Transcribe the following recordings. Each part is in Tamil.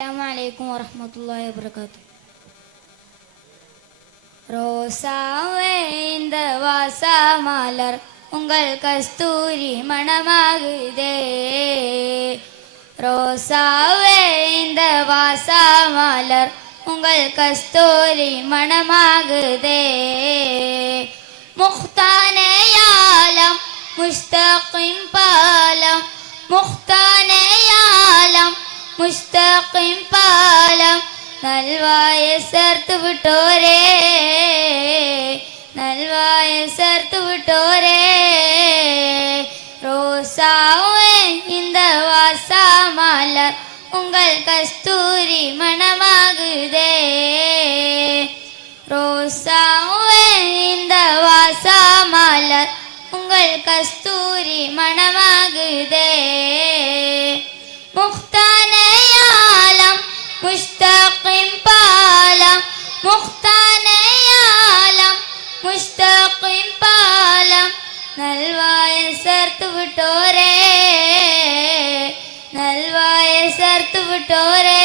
السلام عليكم ورحمة الله وبركاته ரோசாவே இந்த வாசா மலர் உங்கள் கஸ்தூரி மணமாகுதே ரோசாவே இந்த வாசா மலர் உங்கள் கஸ்தூரி மணமாகுதே முக்தானையாலம் முஸ்தகிம் பாலம் முக்தானையாலம் முஸ்தகிம் பாலம் நல்வாய சேர்த்து விட்டோரே. நல்வாய சேர்த்து விட்டோரே. ரோசாவே இந்த வாசா மலர் உங்கள் கஸ்தூரி மணமாகுதே ரோசாவே இந்த வாசா மலர் உங்கள் கஸ்தூரி மணமாகுதே முக்த முஸ்தகிம் பாலம் நல்வாய சேர்த்து விட்டோரே. நல்வாய சேர்த்து விட்டோரே.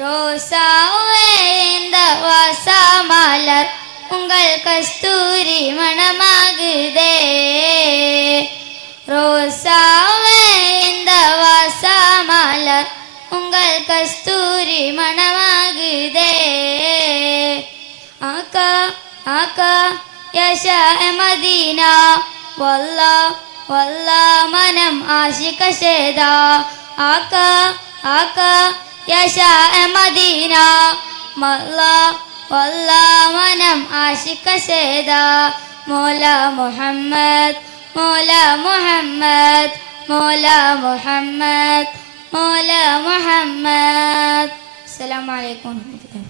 ரோசாவேந்த வாசா மலர் உங்கள் கஸ்தூரி மணமாகுதே ரோசாவேந்த வாசா மலர் உங்கள் கஸ்தூரி மணமாகுதே يشاء مدينة والله والله منم عاشق شهدا آقا آقا يشاء مدينة والله والله منم عاشق شهدا مولا محمد مولا محمد مولا محمد مولا محمد السلام عليكم ورحمة الله